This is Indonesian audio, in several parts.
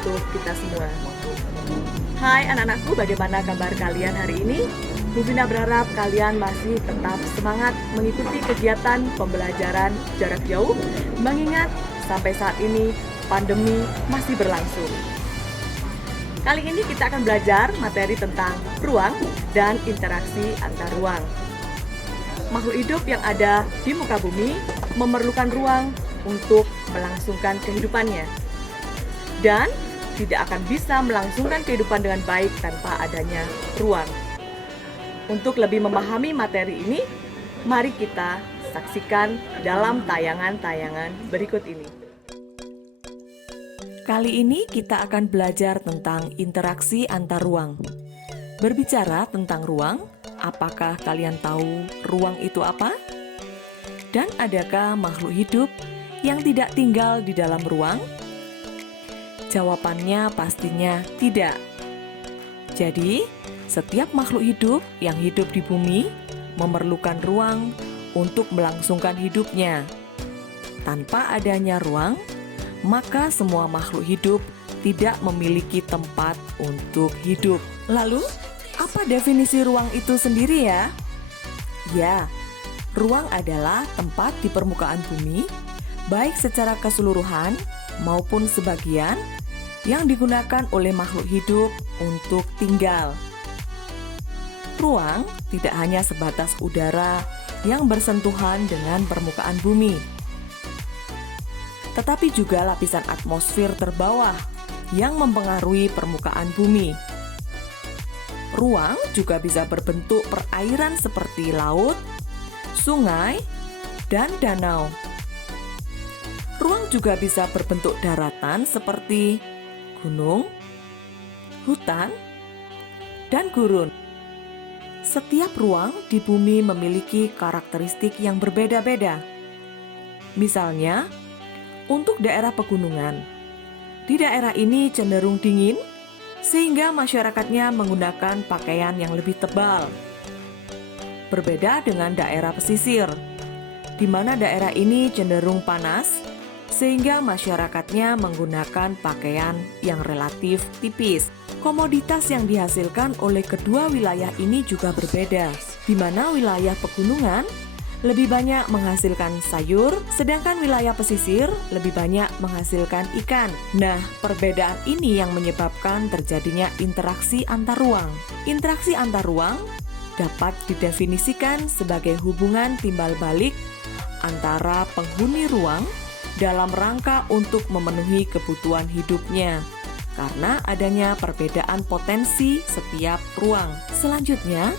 untuk kita semua. Hai anak-anakku, bagaimana kabar kalian hari ini? Bu Vina berharap kalian masih tetap semangat mengikuti kegiatan pembelajaran jarak jauh, mengingat sampai saat ini pandemi masih berlangsung. Kali ini kita akan belajar materi tentang ruang dan interaksi antar ruang. Makhluk hidup yang ada di muka bumi memerlukan ruang untuk melangsungkan kehidupannya. Dan tidak akan bisa melangsungkan kehidupan dengan baik tanpa adanya ruang. Untuk lebih memahami materi ini, mari kita saksikan dalam tayangan-tayangan berikut ini. Kali ini kita akan belajar tentang interaksi antar ruang. Berbicara tentang ruang, apakah kalian tahu ruang itu apa? Dan adakah makhluk hidup yang tidak tinggal di dalam ruang? Jawabannya pastinya tidak. Jadi, setiap makhluk hidup yang hidup di bumi memerlukan ruang untuk melangsungkan hidupnya. Tanpa adanya ruang, maka semua makhluk hidup tidak memiliki tempat untuk hidup. Lalu, apa definisi ruang itu sendiri ya? Ya, ruang adalah tempat di permukaan bumi, baik secara keseluruhan maupun sebagian, yang digunakan oleh makhluk hidup untuk tinggal. Ruang tidak hanya sebatas udara yang bersentuhan dengan permukaan bumi, tetapi juga lapisan atmosfer terbawah yang mempengaruhi permukaan bumi. Ruang juga bisa berbentuk perairan seperti laut, sungai, dan danau. Ruang juga bisa berbentuk daratan seperti gunung, hutan, dan gurun. Setiap ruang di bumi memiliki karakteristik yang berbeda-beda. Misalnya, untuk daerah pegunungan, di daerah ini cenderung dingin, sehingga masyarakatnya menggunakan pakaian yang lebih tebal. Berbeda dengan daerah pesisir, di mana daerah ini cenderung panas, sehingga masyarakatnya menggunakan pakaian yang relatif tipis. Komoditas yang dihasilkan oleh kedua wilayah ini juga berbeda, di mana wilayah pegunungan lebih banyak menghasilkan sayur, sedangkan wilayah pesisir lebih banyak menghasilkan ikan. Nah, perbedaan ini yang menyebabkan terjadinya interaksi antar ruang. Interaksi antar ruang dapat didefinisikan sebagai hubungan timbal balik antara penghuni ruang dalam rangka untuk memenuhi kebutuhan hidupnya, karena adanya perbedaan potensi setiap ruang. Selanjutnya,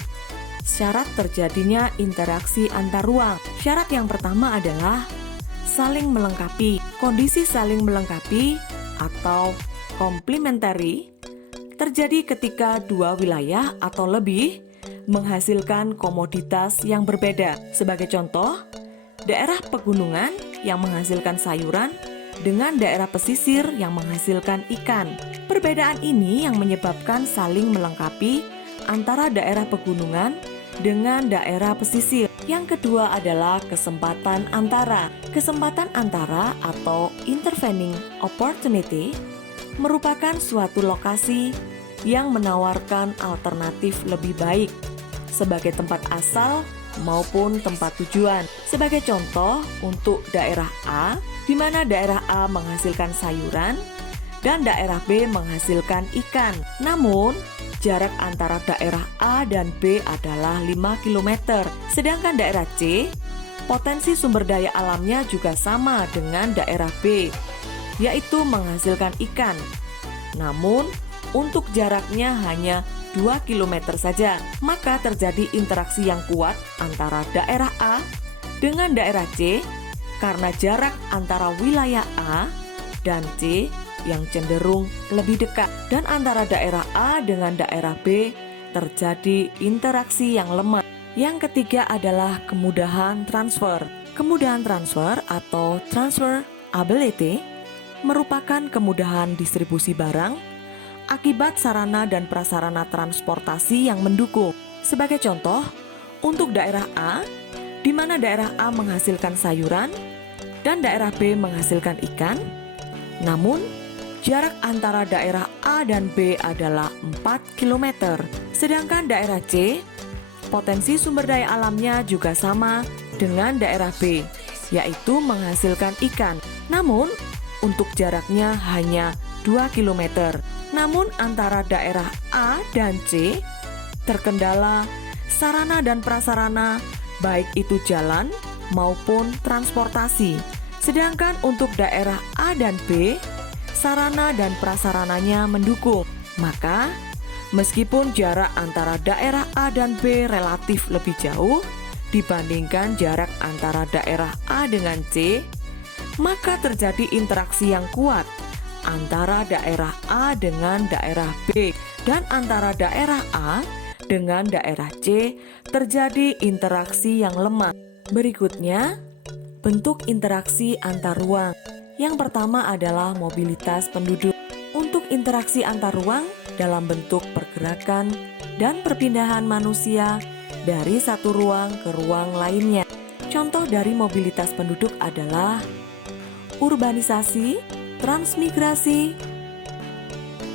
syarat terjadinya interaksi antar ruang. Syarat yang pertama adalah saling melengkapi. Kondisi saling melengkapi atau complementary terjadi ketika dua wilayah atau lebih menghasilkan komoditas yang berbeda. Sebagai contoh, daerah pegunungan yang menghasilkan sayuran dengan daerah pesisir yang menghasilkan ikan. Perbedaan ini yang menyebabkan saling melengkapi antara daerah pegunungan dengan daerah pesisir. Yang kedua adalah kesempatan antara. Kesempatan antara atau intervening opportunity merupakan suatu lokasi yang menawarkan alternatif lebih baik sebagai tempat asal maupun tempat tujuan. Sebagai contoh, untuk daerah A, di mana daerah A menghasilkan sayuran dan daerah B menghasilkan ikan. Namun, jarak antara daerah A dan B adalah 5 km. Sedangkan daerah C, potensi sumber daya alamnya juga sama dengan daerah B, yaitu menghasilkan ikan. Namun, untuk jaraknya hanya 2 km saja, maka terjadi interaksi yang kuat antara daerah A dengan daerah C karena jarak antara wilayah A dan C yang cenderung lebih dekat, dan antara daerah A dengan daerah B terjadi interaksi yang lemah. Yang ketiga adalah kemudahan transfer. Kemudahan transfer atau transfer ability merupakan kemudahan distribusi barang akibat sarana dan prasarana transportasi yang mendukung. Sebagai contoh, untuk daerah A, di mana daerah A menghasilkan sayuran dan daerah B menghasilkan ikan, namun Jarak antara daerah A dan B adalah 4 km. Sedangkan daerah C, potensi sumber daya alamnya juga sama dengan daerah B, yaitu menghasilkan ikan. Namun, untuk jaraknya hanya 2 km. Namun antara daerah A dan C terkendala sarana dan prasarana, baik itu jalan maupun transportasi. Sedangkan untuk daerah A dan B, sarana dan prasarananya mendukung. Maka, meskipun jarak antara daerah A dan B relatif lebih jauh dibandingkan jarak antara daerah A dengan C, maka terjadi interaksi yang kuat antara daerah A dengan daerah B, dan antara daerah A dengan daerah C terjadi interaksi yang lemah. Berikutnya, bentuk interaksi antar ruang. Yang pertama adalah mobilitas penduduk. Untuk interaksi antar ruang dalam bentuk pergerakan dan perpindahan manusia dari satu ruang ke ruang lainnya. Contoh dari mobilitas penduduk adalah urbanisasi, transmigrasi,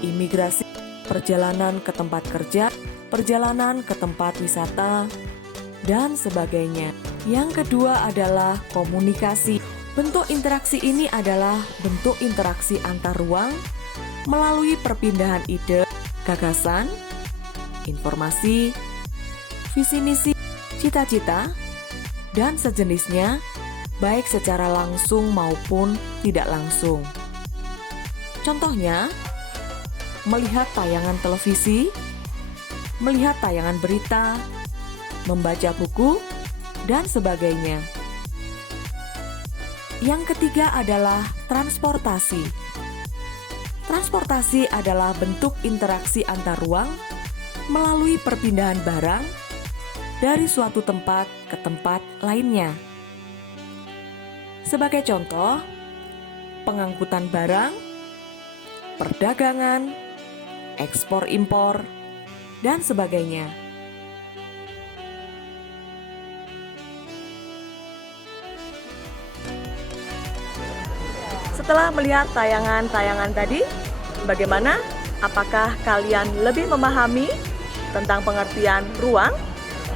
imigrasi, perjalanan ke tempat kerja, perjalanan ke tempat wisata, dan sebagainya. Yang kedua adalah komunikasi. Bentuk interaksi ini adalah bentuk interaksi antar ruang melalui perpindahan ide, gagasan, informasi, visi misi, cita-cita, dan sejenisnya, baik secara langsung maupun tidak langsung. Contohnya, melihat tayangan televisi, melihat tayangan berita, membaca buku, dan sebagainya. Yang ketiga adalah transportasi. Transportasi adalah bentuk interaksi antar ruang melalui perpindahan barang dari suatu tempat ke tempat lainnya. Sebagai contoh, pengangkutan barang, perdagangan, ekspor-impor, dan sebagainya. Setelah melihat tayangan-tayangan tadi, bagaimana? Apakah kalian lebih memahami tentang pengertian ruang?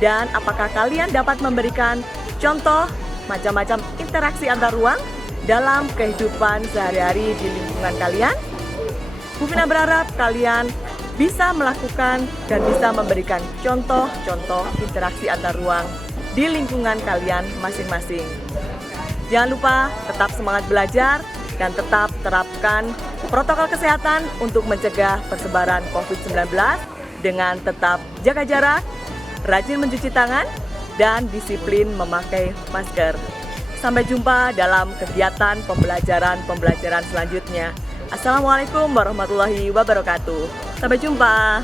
Dan apakah kalian dapat memberikan contoh macam-macam interaksi antar ruang dalam kehidupan sehari-hari di lingkungan kalian? Bu Vina berharap kalian bisa melakukan dan bisa memberikan contoh-contoh interaksi antar ruang di lingkungan kalian masing-masing. Jangan lupa tetap semangat belajar dan tetap terapkan protokol kesehatan untuk mencegah persebaran COVID-19 dengan tetap jaga jarak, rajin mencuci tangan, dan disiplin memakai masker. Sampai jumpa dalam kegiatan pembelajaran selanjutnya. Assalamualaikum warahmatullahi wabarakatuh. Sampai jumpa.